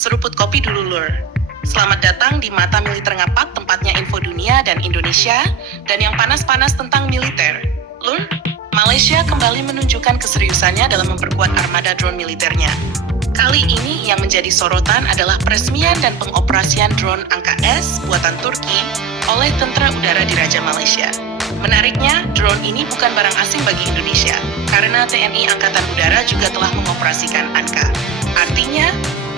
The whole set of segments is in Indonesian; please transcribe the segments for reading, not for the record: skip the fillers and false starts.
Seruput kopi dulu, Lur. Selamat datang di Mata Militer Ngapak, tempatnya info dunia dan Indonesia, dan yang panas-panas tentang militer. Lur, Malaysia kembali menunjukkan keseriusannya dalam memperkuat armada drone militernya. Kali ini yang menjadi sorotan adalah peresmian dan pengoperasian drone Angka S buatan Turki oleh Tentara Udara Diraja Malaysia. Menariknya, drone ini bukan barang asing bagi Indonesia, karena TNI Angkatan Udara juga telah mengoperasikan Angka. Artinya,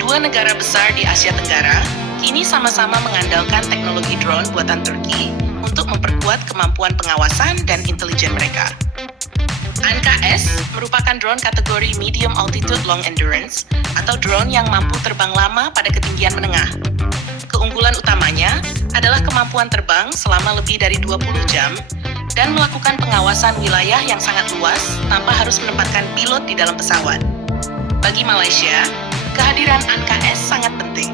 dua negara besar di Asia Tenggara kini sama-sama mengandalkan teknologi drone buatan Turki untuk memperkuat kemampuan pengawasan dan intelijen mereka. Angka S merupakan drone kategori Medium Altitude Long Endurance atau drone yang mampu terbang lama pada ketinggian menengah. Keunggulan utamanya adalah kemampuan terbang selama lebih dari 20 jam dan melakukan pengawasan wilayah yang sangat luas tanpa harus menempatkan pilot di dalam pesawat. Bagi Malaysia, kehadiran Angka S sangat penting.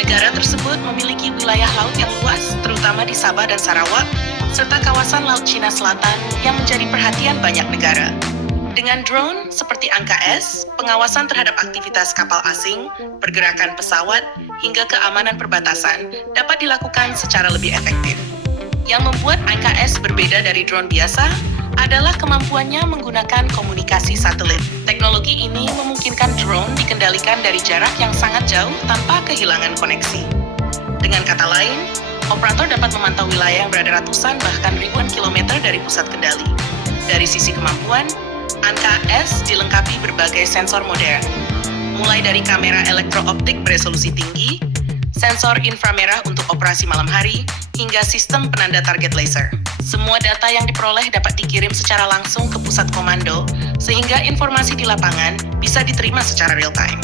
Negara tersebut memiliki wilayah laut yang luas, terutama di Sabah dan Sarawak, serta kawasan Laut Cina Selatan yang menjadi perhatian banyak negara. Dengan drone seperti Angka S, pengawasan terhadap aktivitas kapal asing, pergerakan pesawat, hingga keamanan perbatasan dapat dilakukan secara lebih efektif. Yang membuat Angka S berbeda dari drone biasa adalah kemampuannya menggunakan komunikasi satelit. Teknologi ini memungkinkan drone dikendalikan dari jarak yang sangat jauh tanpa kehilangan koneksi. Dengan kata lain, operator dapat memantau wilayah yang berada ratusan bahkan ribuan kilometer dari pusat kendali. Dari sisi kemampuan, Angka S dilengkapi berbagai sensor modern, mulai dari kamera elektrooptik beresolusi tinggi, sensor inframerah untuk operasi malam hari, hingga sistem penanda target laser. Semua data yang diperoleh dapat dikirim secara langsung ke pusat komando, sehingga informasi di lapangan bisa diterima secara real-time.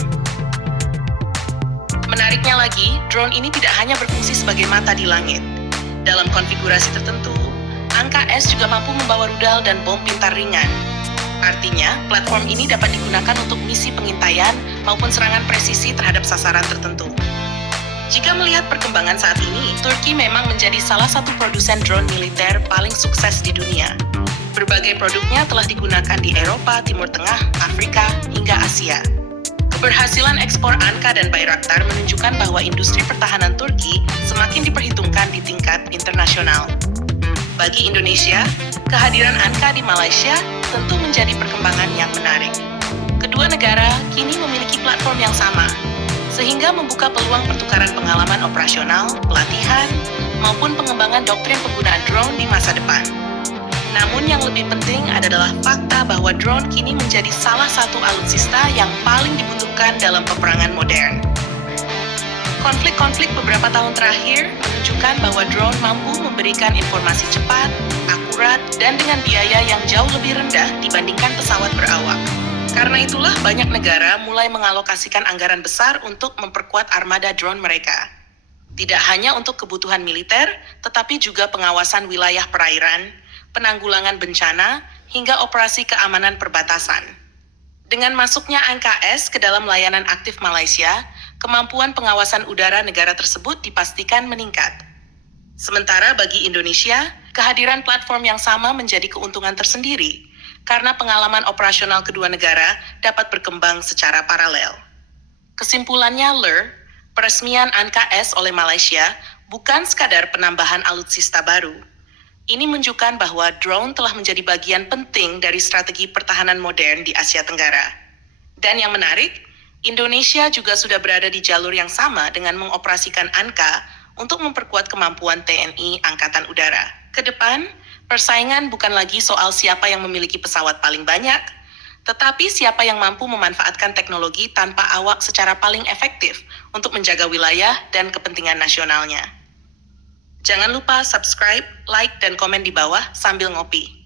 Menariknya lagi, drone ini tidak hanya berfungsi sebagai mata di langit. Dalam konfigurasi tertentu, Angka S juga mampu membawa rudal dan bom pintar ringan. Artinya, platform ini dapat digunakan untuk misi pengintaian maupun serangan presisi terhadap sasaran tertentu. Jika melihat perkembangan saat ini, Turki memang menjadi salah satu produsen drone militer paling sukses di dunia. Berbagai produknya telah digunakan di Eropa, Timur Tengah, Afrika, hingga Asia. Keberhasilan ekspor Angka dan Bayraktar menunjukkan bahwa industri pertahanan Turki semakin diperhitungkan di tingkat internasional. Bagi Indonesia, kehadiran Angka di Malaysia tentu menjadi perkembangan yang menarik. Kedua negara kini memiliki platform yang sama, sehingga membuka peluang pertukaran pengalaman operasional, pelatihan, maupun pengembangan doktrin penggunaan drone di masa depan. Namun yang lebih penting adalah fakta bahwa drone kini menjadi salah satu alutsista yang paling dibutuhkan dalam peperangan modern. Konflik-konflik beberapa tahun terakhir menunjukkan bahwa drone mampu memberikan informasi cepat, akurat, dan dengan biaya yang jauh lebih rendah dibandingkan pesawat berawak. Karena itulah banyak negara mulai mengalokasikan anggaran besar untuk memperkuat armada drone mereka. Tidak hanya untuk kebutuhan militer, tetapi juga pengawasan wilayah perairan, penanggulangan bencana, hingga operasi keamanan perbatasan. Dengan masuknya Angka S ke dalam layanan aktif Malaysia, kemampuan pengawasan udara negara tersebut dipastikan meningkat. Sementara bagi Indonesia, kehadiran platform yang sama menjadi keuntungan tersendiri, karena pengalaman operasional kedua negara dapat berkembang secara paralel. Kesimpulannya, peresmian Angka S oleh Malaysia bukan sekadar penambahan alutsista baru. Ini menunjukkan bahwa drone telah menjadi bagian penting dari strategi pertahanan modern di Asia Tenggara. Dan yang menarik, Indonesia juga sudah berada di jalur yang sama dengan mengoperasikan Angka untuk memperkuat kemampuan TNI Angkatan Udara. Ke depan, persaingan bukan lagi soal siapa yang memiliki pesawat paling banyak, tetapi siapa yang mampu memanfaatkan teknologi tanpa awak secara paling efektif untuk menjaga wilayah dan kepentingan nasionalnya. Jangan lupa subscribe, like, dan komen di bawah sambil ngopi.